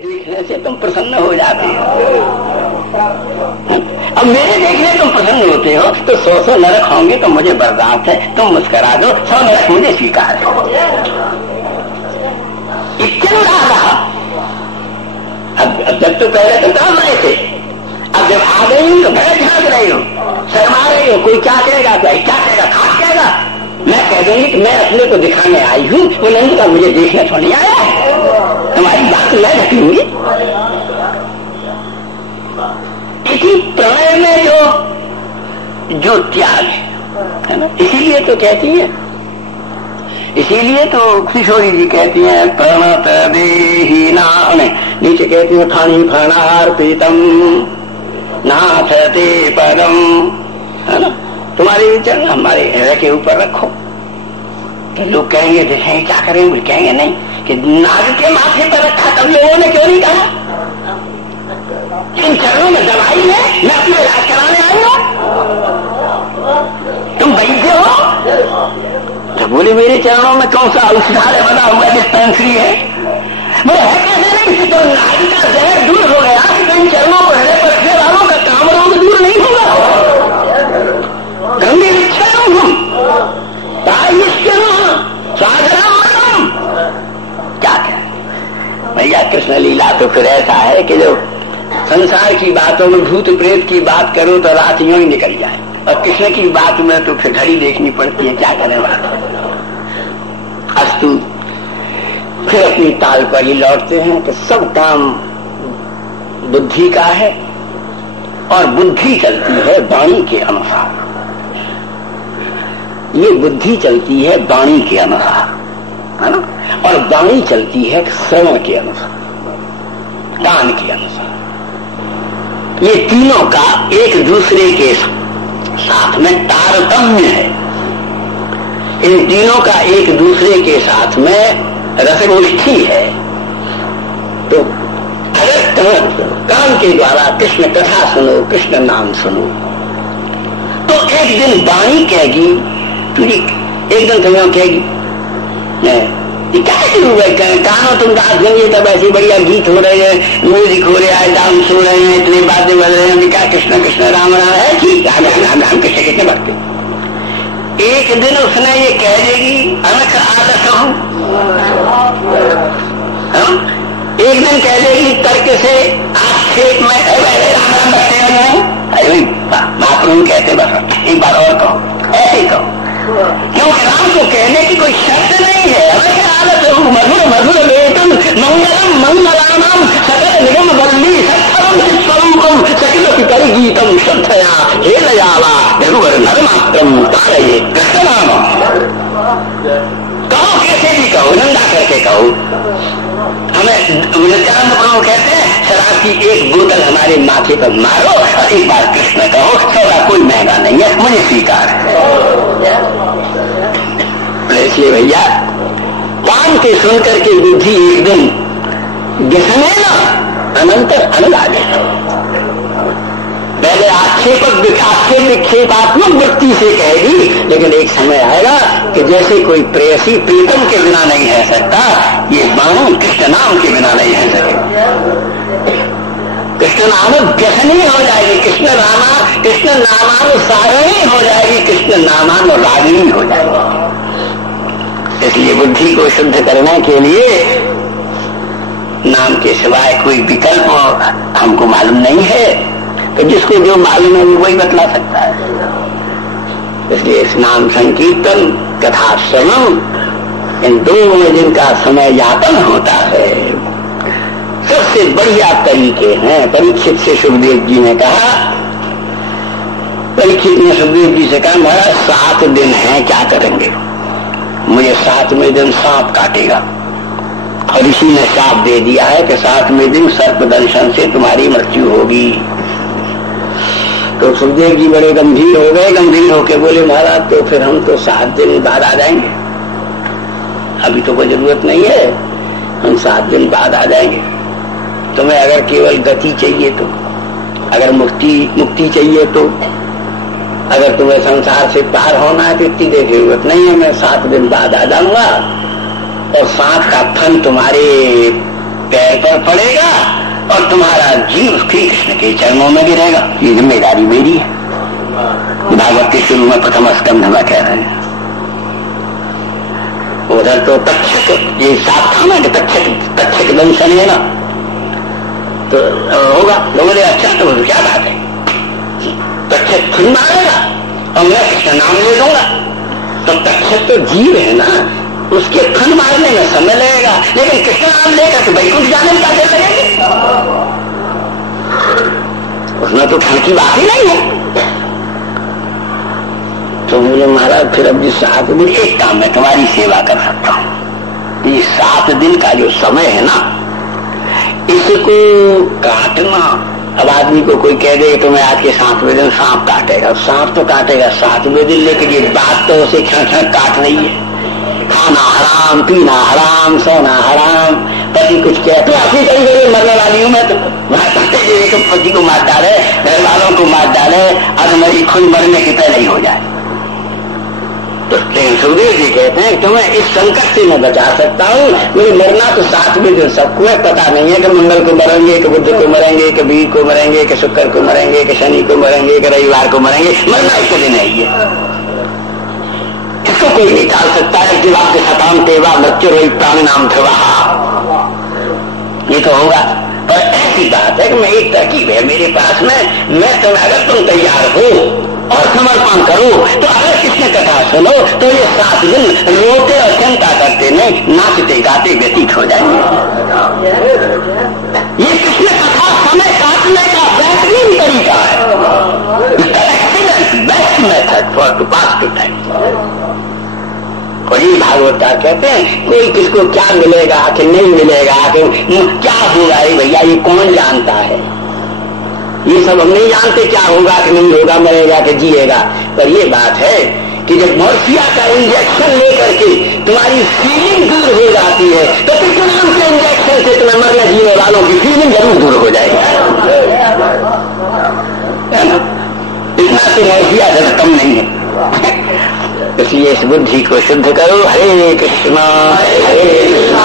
देखने से तुम प्रसन्न हो जाते हो। अब मेरे देखने तुम प्रसन्न होते हो तो 100 नरक होंगे तो मुझे बर्दाश्त है, तुम मुस्करा दो, 100 नरक मुझे स्वीकार है। इसके रहा अब जब तो पहले तो काम रहे थे, अब जब आ गई हूं तो भय झांक रही हूं, शर्मा रही हूं, कोई क्या कहेगा, क्या कहेगा, खास कहेगा। मैं कह दूंगी कि मैं अपने को दिखाने आई हूं, वो नंद का मुझे देखने थोड़ी आया है, तुम्हारी बात मैं रखूंगी। इसी प्रणय में जो त्याग है ना, इसीलिए तो कहती है, इसीलिए तो किशोरी जी कहती हैं प्रणत देहि नाम, नीचे कहती है खानी फणार्पितम नाथ ते पदम, है ना, तुम्हारे विचार हमारे हृदय के ऊपर रखो। कि लोग कहेंगे जैसे क्या करेंगे, कहेंगे नहीं कि नाग के माथे पर रखा, तब लोगों ने क्यों नहीं कहा इन चरणों में दवाई है, मैं अपने इलाज कराने आई हूं, तुम वैद्य हो। तो बोले मेरे चरणों में कौन सा औषधालय बना हुआ डिस्पेंसरी है, वो है कैसे नहीं, तो नाग का जहर दूर हो गया तो इन चरणों को हृदय पर रखने वालों का काम रोग दूर नहीं होगा। गंगे विक्षण हम क्या कहें भैया, कृष्ण लीला तो फिर ऐसा है कि जो संसार की बातों में भूत प्रेत की बात करो तो रात यूं ही निकल जाए, और कृष्ण की बात में तो फिर घड़ी देखनी पड़ती है, क्या करें बात। अस्तु फिर अपनी ताल पर ही लौटते हैं कि सब काम बुद्धि का है और बुद्धि चलती है वाणी के अनुसार, ये बुद्धि चलती है वाणी के अनुसार, है ना, और वाणी चलती है श्रवण के अनुसार, कान के अनुसार। ये तीनों का एक दूसरे के साथ में तारतम्य है, इन तीनों का एक दूसरे के साथ में रसगोष्ठी है। तो अगर कान के द्वारा कृष्ण कथा सुनो, कृष्ण नाम सुनो, तो एक दिन वाणी कहेगी, तुझे एक दिन तुम्हें कहेगी क्या शुरू है, कानों तुम रात सुनिए तब ऐसी बढ़िया गीत हो रहे हैं, म्यूजिक हो रहा है, डांस हो रहे हैं, इतनी बातें बज रहे हैं, क्या कृष्ण कृष्ण राम राम है, ठीक राम राम राम राम कृष्ण कितने भक्ति। एक दिन उसने ये कह देगी अनख आदत हूं, एक दिन कह देगी तर्क से आक्षेप में राम राम बचते नहीं, अरे महाप्रभु कहते बस एक बार और कहो, ऐसे कहो, क्योंकि राम को कहने की कोई शर्त नहीं है। मधुर मधुर वेतन मंगलम मंगलानाम सकल निगम वल्ली सत्सरम स्वरूपम सकिल पितर गीतम श्रद्धया हे लयाला रघुवर नरमात्रम तारये कृष्ण नाम। कहो कैसे भी कहो, नंदा करके कहो। हमें नित्यानंद प्रभु कहते हैं शराब की एक बोतल हमारे माथे पर मारो और एक बार कृष्ण कहो, सौदा कोई महंगा नहीं है, मुझे स्वीकार है। इसलिए भैया कान के सुनकर के बुद्धि एक दिन दिखने ना अनंतर अनुरागे, पहले आक्षेपात्मक वृत्ति से कहेगी, लेकिन एक समय आएगा कि जैसे कोई प्रेयसी प्रीतम के बिना नहीं रह सकता, ये वाणी कृष्ण नाम के बिना नहीं रह सके। कृष्ण नाम व्यसनी हो जाएगी, कृष्ण नामानुसारणी हो जाएगी, कृष्ण नामानुरागिणी हो जाएगी। इसलिए बुद्धि को शुद्ध करने के लिए नाम के सिवाय कोई विकल्प हमको मालूम नहीं है, तो जिसको जो मालूम है वही बतला सकता है। इसलिए इस नाम संकीर्तन कथा श्रवण इन दोनों में जिनका समय यापन होता है सबसे बढ़िया तरीके हैं। परीक्षित से सुखदेव जी ने कहा, परीक्षित ने सुखदेव जी से कहा महाराज 7 दिन हैं, क्या करेंगे? मुझे 7वें दिन सांप काटेगा, और इसी ने शाप दे दिया है कि 7वें दिन सर्प दंशन से तुम्हारी मृत्यु होगी। तो सुखदेव जी बड़े गंभीर हो गए, गंभीर होके बोले महाराज तो फिर हम तो 7 दिन बाद आ जाएंगे, अभी तो कोई जरूरत नहीं है, हम 7 दिन बाद आ जाएंगे। तुम्हें अगर केवल गति चाहिए तो, अगर मुक्ति चाहिए तो, अगर तुम्हें संसार से पार होना है तो इतनी देर की जरूरत नहीं है, मैं 7 दिन बाद आ जाऊंगा और सांप का फन तुम्हारे पैर पर पड़ेगा और तुम्हारा जीव श्री कृष्ण के चरणों में गिरेगा। ये जिम्मेदारी मेरी है। भागवत के शुरू में प्रथम स्कंध में कह रहे हैं। उधर तो तक्षक, ये साफ था ना कि तक्षक दंशन है ना, तो होगा। लोगों ने अच्छा तो क्या बात है, तक्षक खुद मारेगा और मैं कृष्ण नाम ले दूंगा। तो तक्षक तो जीव है ना, उसके फन मारने में समय लगेगा, लेकिन कृष्ण नाम लेगा तो वैकुंठ जाने में क्या देर लगेगी? उसमें तो फन की बात ही नहीं है। तो बोले महाराज फिर अब जिस 7 दिन एक काम मैं तुम्हारी सेवा कर सकता हूं। ये 7 दिन का जो समय है ना, इसको काटना। अब आदमी को कोई कह दे तो मैं आज के 7वें दिन सांप काटेगा, सांप तो काटेगा 7वें दिन, लेकिन ये बात तो उसे क्षण क्षण काट रही है। खाना हराम, पीना हराम, सोना हराम। पति कुछ कहते अपनी कहीं मरने वाली हूं मैं, तो पति को मार डाले, घर वालों को मार डाले, और मेरी खुद मरने के पहले ही हो जाए। तो सुखदेव जी कहते हैं तुम्हें इस संकट से मैं बचा सकता हूँ। मेरे मरना तो 7वें दिन सबको है, पता नहीं है कि मंगल को मरेंगे, कि बुध को मरेंगे, कि वीर को मरेंगे, कि शुक्र को मरेंगे, कि शनि को मरेंगे, कि रविवार को मरेंगे। मरना एक दिन है ही है, इसको कोई नहीं टाल सकता है। कि वाक्य सताम तेवा मृत्यु रोई प्राण नाम ध्रुवा, ये तो होगा। पर ऐसी बात है कि मैं एक तरकीब है मेरे पास में, मैं तुम अगर तुम तैयार हो और समर्पण करो तो अगर कृष्ण कथा सुनो तो ये 7 दिन रोते और चिंता करते नहीं, नाचते गाते व्यतीत हो जाएंगे। ये कृष्ण कथा समय काटने का बेहतरीन तरीका है, best method for to pass to time. और ये भागवतकार कहते हैं कोई किसको क्या मिलेगा कि नहीं मिलेगा, कि क्या होगा, भैया ये कौन जानता है? ये सब हम नहीं जानते क्या होगा कि नहीं होगा, मरेगा कि जिएगा। पर ये बात है कि जब मॉर्फिया का इंजेक्शन लेकर के तुम्हारी फीलिंग दूर हो जाती है, तो कृष्ण नाम के इंजेक्शन से तुम्हें मरने जीने वालों की फीलिंग जरूर दूर हो जाएगी, है ना? इतना तो मॉर्फिया से कम नहीं है। इसलिए इस बुद्धि को शुद्ध करो। हरे कृष्णा हरे कृष्णा